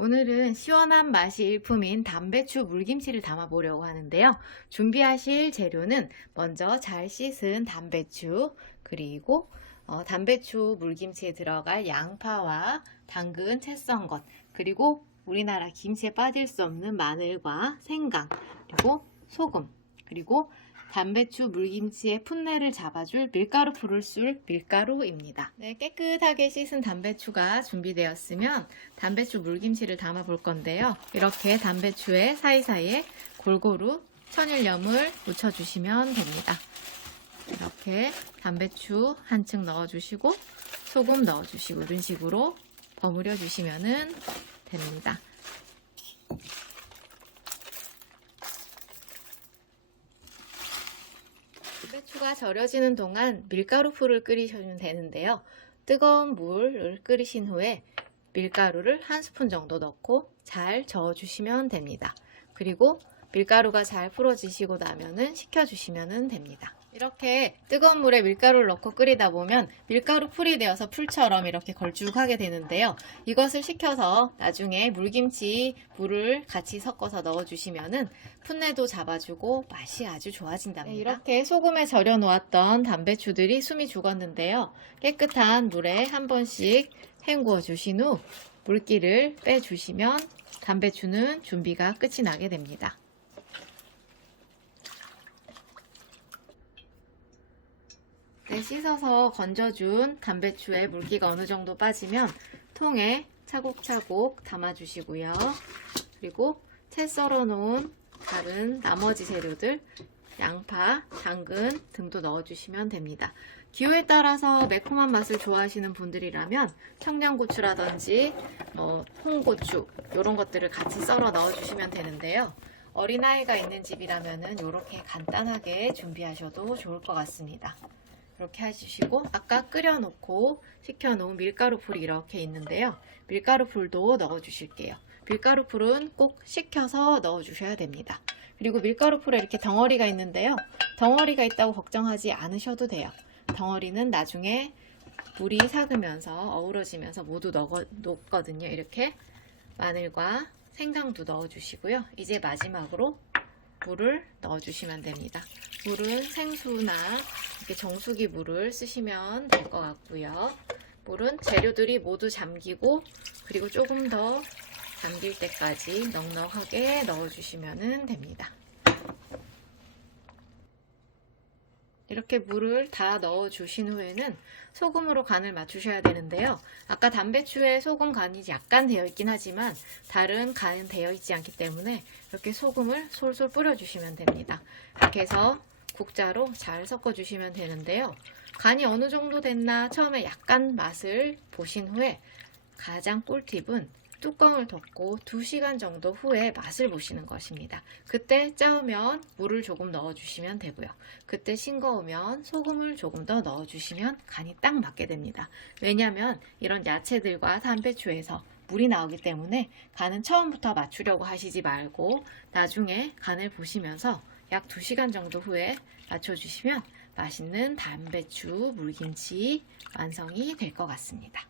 오늘은 시원한 맛이 일품인 담배추 물김치를 담아 보려고 하는데요. 준비하실 재료는 먼저 잘 씻은 담배추, 그리고 담배추 물김치에 들어갈 양파와 당근 채 썬 것, 그리고 우리나라 김치에 빠질 수 없는 마늘과 생강, 그리고 소금, 그리고 담배추 물김치의 풋내를 잡아줄 밀가루 풀을 쓸 밀가루입니다. 네, 깨끗하게 씻은 담배추가 준비되었으면 담배추 물김치를 담아 볼 건데요. 이렇게 담배추의 사이사이에 골고루 천일염을 묻혀주시면 됩니다. 이렇게 담배추 한 층 넣어주시고 소금 넣어주시고 이런 식으로 버무려 주시면 됩니다. 담배추가 절여지는 동안 밀가루 풀을 끓이셔주면 되는데요. 뜨거운 물을 끓이신 후에 밀가루를 한 스푼 정도 넣고 잘 저어주시면 됩니다. 그리고 밀가루가 잘 풀어지시고 나면은 식혀주시면 됩니다. 이렇게 뜨거운 물에 밀가루를 넣고 끓이다 보면 밀가루 풀이 되어서 풀처럼 이렇게 걸쭉하게 되는데요. 이것을 식혀서 나중에 물김치 물을 같이 섞어서 넣어주시면은 풋내도 잡아주고 맛이 아주 좋아진답니다. 네, 이렇게 소금에 절여 놓았던 담배추들이 숨이 죽었는데요. 깨끗한 물에 한 번씩 헹구어 주신 후 물기를 빼주시면 담배추는 준비가 끝이 나게 됩니다. 네, 씻어서 건져준 담배추에 물기가 어느 정도 빠지면 통에 차곡차곡 담아주시고요. 그리고 채 썰어 놓은 다른 나머지 재료들, 양파, 당근 등도 넣어주시면 됩니다. 기호에 따라서 매콤한 맛을 좋아하시는 분들이라면 청양고추라든지 홍고추 이런 것들을 같이 썰어 넣어주시면 되는데요. 어린아이가 있는 집이라면 이렇게 간단하게 준비하셔도 좋을 것 같습니다. 이렇게 해주시고 아까 끓여놓고 식혀놓은 밀가루풀이 이렇게 있는데요. 밀가루풀도 넣어주실게요. 밀가루풀은 꼭 식혀서 넣어주셔야 됩니다. 그리고 밀가루풀에 이렇게 덩어리가 있는데요. 덩어리가 있다고 걱정하지 않으셔도 돼요. 덩어리는 나중에 물이 삭으면서 어우러지면서 모두 녹거든요. 이렇게 마늘과 생강도 넣어주시고요. 이제 마지막으로 물을 넣어주시면 됩니다. 물은 생수나 이렇게 정수기 물을 쓰시면 될 것 같고요. 물은 재료들이 모두 잠기고 그리고 조금 더 잠길 때까지 넉넉하게 넣어주시면 됩니다. 이렇게 물을 다 넣어주신 후에는 소금으로 간을 맞추셔야 되는데요. 아까 담배추에 소금 간이 약간 되어 있긴 하지만 다른 간은 되어 있지 않기 때문에 이렇게 소금을 솔솔 뿌려주시면 됩니다. 이렇게 해서 국자로 잘 섞어주시면 되는데요. 간이 어느 정도 됐나 처음에 약간 맛을 보신 후에 가장 꿀팁은 뚜껑을 덮고 2시간 정도 후에 맛을 보시는 것입니다. 그때 짜우면 물을 조금 넣어주시면 되고요. 그때 싱거우면 소금을 조금 더 넣어주시면 간이 딱 맞게 됩니다. 왜냐하면 이런 야채들과 담배추에서 물이 나오기 때문에 간은 처음부터 맞추려고 하시지 말고 나중에 간을 보시면서 약 2시간 정도 후에 맞춰주시면 맛있는 담배추 물김치 완성이 될 것 같습니다.